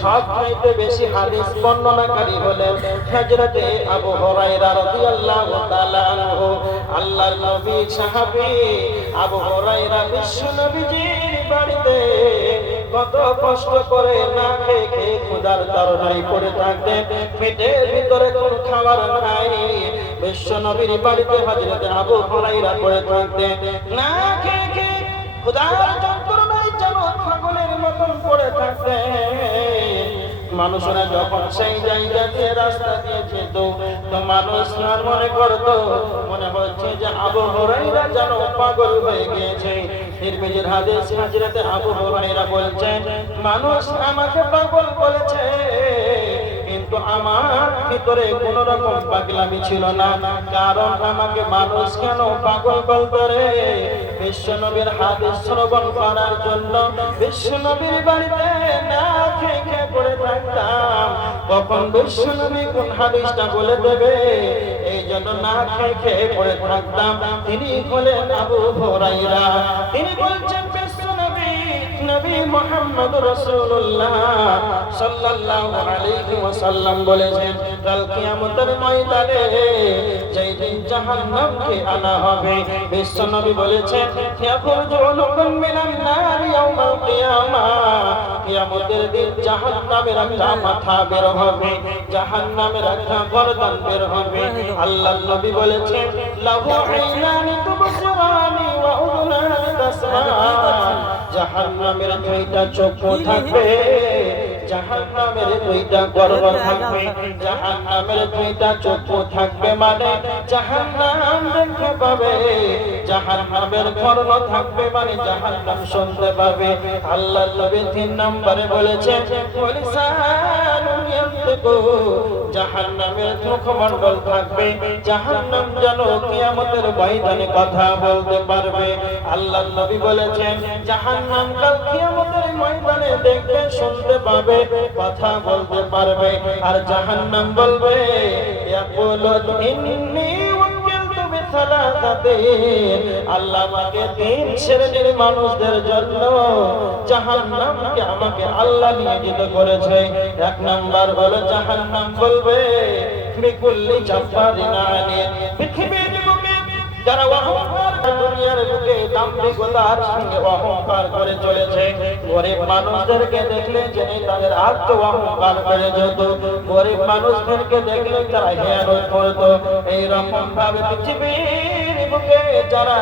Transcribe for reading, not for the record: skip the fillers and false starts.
সবচাইতে বেশি হাদিস বর্ণনাকারী হলেন হযরত আবু হুরায়রা রাদিয়াল্লাহু তাআলা আনহু। আল্লাহর নবী সাহাবী আবু হুরায়রা বিশ্ব নবীজির বাড়িতে কত কষ্ট করে না খেয়ে খেয়ে ক্ষুধার তাড়নায় পড়ে থাকতেন, পেটের ভিতরে কোনো খাবার নাই। বিশ্ব নবীর বাড়িতে হযরত আবু হুরায়রা পড়ে থাকতেন, না খেয়ে খেয়ে ক্ষুধার যন্ত্রণায় যেন পাগলের মতন পড়ে থাকতেন। মানুষরা যখন সেই জায়গা দিয়ে রাস্তা দিয়ে যেত, তো মানুষ আর মনে করত, মনে হচ্ছে যে আবু হুরায়রা যেন পাগল হয়ে গিয়েছে। তিরমিজির হাদিস হযরত আবু হুরায়রা বলছেন, মানুষ আমাকে পাগল বলেছে, কিন্তু আমার ভিতরে কোন রকম পাগলামি ছিল না। কারণ আমাকে মানুষ কেন পাগল বলতো রে? বিশ্বনবীর হাদিস শ্রবণ করার জন্য বিশ্বনবীর বাড়িতে না খেয়ে খেয়ে পড়ে থাকতাম। কখন বিশ্বনবী কোন হাদিসটা বলে দেবে, এই জন্য না খেয়ে খেয়ে পড়ে থাকতাম। তিনি হলেন আবু হুরায়রা। তিনি বলছেন, নবী মুহাম্মদ রাসূলুল্লাহ সাল্লাল্লাহু আলাইহি ওয়াসাল্লাম বলেছেন, কাল কিয়ামতের ময়দানে যেই দিন জাহান্নামকে আনা হবে, বিশ্ব নবী বলেছেন, ইয়াখরুজু উলুকুম মিনান নার ইয়াউমাল কিয়ামা, কিয়ামতের দিন জাহান্নামের একটা মাথা বের হবে, জাহান্নামের একটা গর্দান বের হবে। আল্লাহর নবী বলেছেন, লাহু আইনানি তুবসিরানি ওয়া উযুনানি তাসমা'আন, জাহান্নামের দুইটা চক্ষু থাকবে, জাহান্নামের দুইটা গর্ব থাকবে, জাহান্নামের দুইটা চক্ষু থাকবে, মানে জাহান্নাম দেখতে পাবে, জাহান্নামের কর্ণ থাকবে, মানে জাহান্নাম শুনতে পাবে। আল্লাহর নবী 3 নম্বরে বলেছেন, ওয়ালিসানুন ইয়ানতিকু, জাহান্নামের মুখমণ্ডল থাকবে, জাহান্নাম যেন কিয়ামতের ময়দানে কথা বলতে পারবে। আল্লাহর নবী বলেছেন, জাহান্নাম কাল কিয়ামতের ময়দানে দেখবে, শুনতে পাবে, কথা বলতে পারবে। আর জাহান্নাম বলবে, ইয়াকুলু ইন্নী ওয়াক্কিলতু বিসালাসাতিন, আল্লাহ আমাকে 3 শ্রেণীর মানুষদের জন্য জাহান্নামকে আমাকে আল্লাহ নিয়োজিত করেছে। 1 নাম্বার হলো জাহান্নাম বলবে, বিকুল্লি জাব্বারিন আনিন, পৃথিবীর বুকে যারা অহংকার, দুনিয়ার বুকে দাম্ভিকতার সঙ্গে অহংকার করে চলেছে, গরিব মানুষদেরকে দেখলে যেন তাদের আত্ম অহংকার বেড়ে যেত, গরিব মানুষদেরকে দেখলে তারা হেয়ানত করত। এইরকম ভাবে পৃথিবীর বুকে যারা